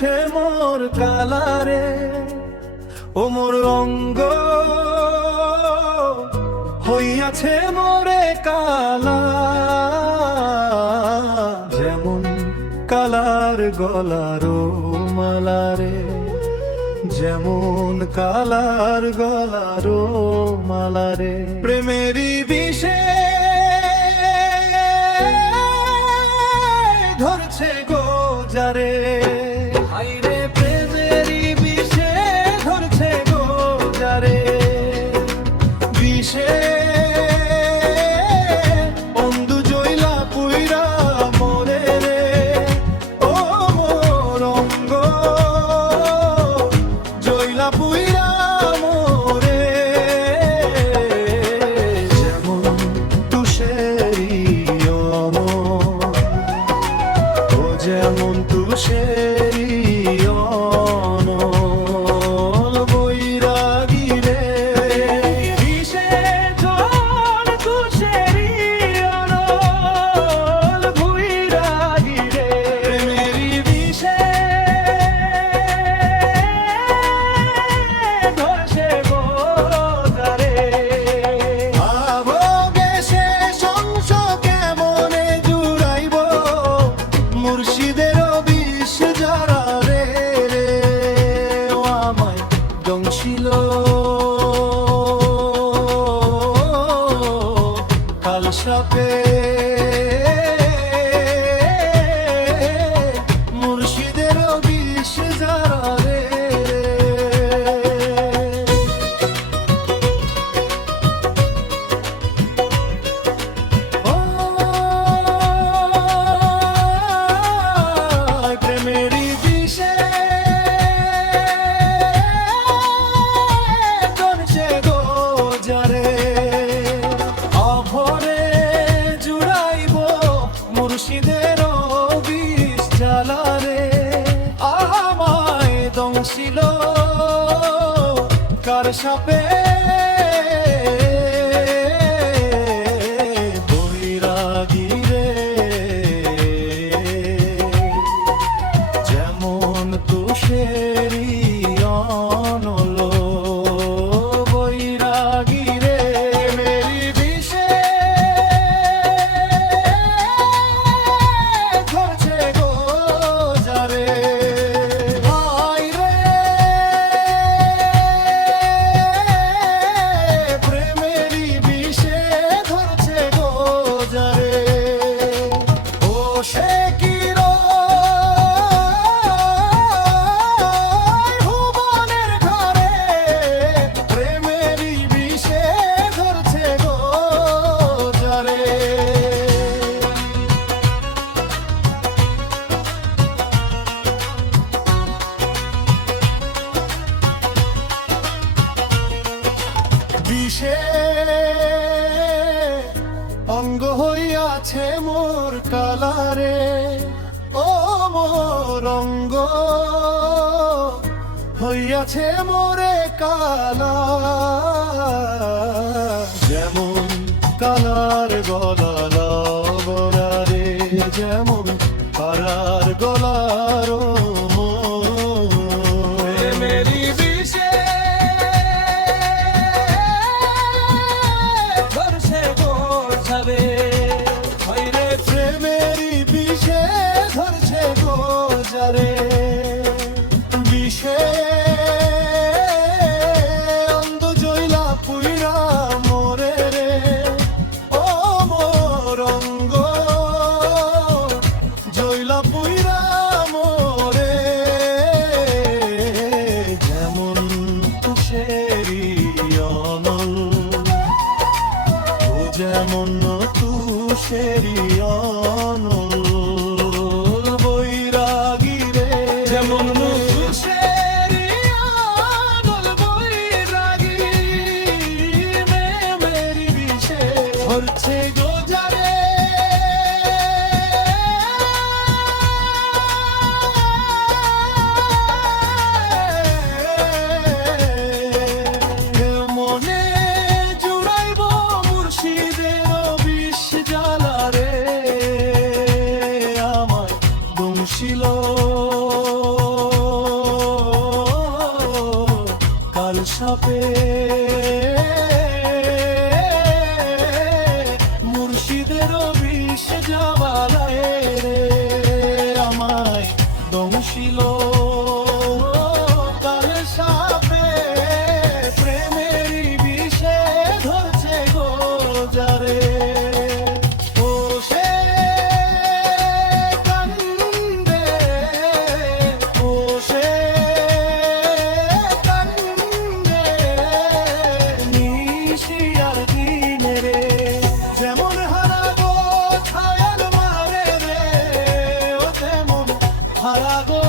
হইয়াছে মোর কালারে, ও মোর রঙ্গ হইয়াছে মোরে কালা। যেমন কালার গলার মালারে, যেমন কালার গলার মালারে, প্রেমেরই বিষে ধরছে গো যারে। হাইরে প্রেমেরই বিষে ধরছে গো যারে, বিষে অন্ধু জইলা পুইরা মোরে রে, ও মোর অঙ্গ জইলা পুইরা মোরে। যেমন তুষেরি অমর, ও যেমন তুষেরি অনল বৈরাগী রে। বিষে জল তুষেরি অনল বৈরাগী রে, প্রেমেরই বিষে ধরছে গো যারে। আবগে সংস কেমনে জুড়াইব মুর্শিদের বিষ যারা রে, ও আমায় দংশিল কাল সাপে। মুর্শিদের বিষ যারা রে, ও প্রেমেরই বিষে ধরছে গো যারে। অভরে জুড়াইব মুর্শিদের বিষ জ্বালারে, আমায় দংশিল কার সাপে। বৈরাগী রে, যেমন তুষেরি অনল বৈরাগী রে, মেরি বিষে ধরছে গো যারে। হায় রে প্রেমেরই বিষে ধরছে গো যারে। ও সে কি ভুবনের ঘরে, প্রেমেরই বিষে ধরছে গো যারে। বিষে অঙ্গ হইয়াছে মোর কালারে, ও মোর অঙ্গ হইয়াছে মোরে কালা। যেমন কালার গলার গলারে, যেমন কালার গলার মেরি বিষে ধরছে গো যারে। হাইরে প্রেমেরই বিষে ধরছে গো যারে, বিষে অন্ধ জইলা পুইরা মোরে রে, ও মোর অঙ্গ জইলা পুইরা মোরে। যেমন তুষেরি অনল, ও যেমন তুষেরি অনল বৈরাগী রে। সাপে মুর্শিদেরও বিষ জাবালায় রে আমায় দংশিল কাল সাপে প্রেমেরই বিষে ধরছে গো যারে ও সে কান্দে ও সে কান্দে নিশি আর দিনে রে যেমন হারা গো ছায়াল মারে রে ও তেমন হারা গো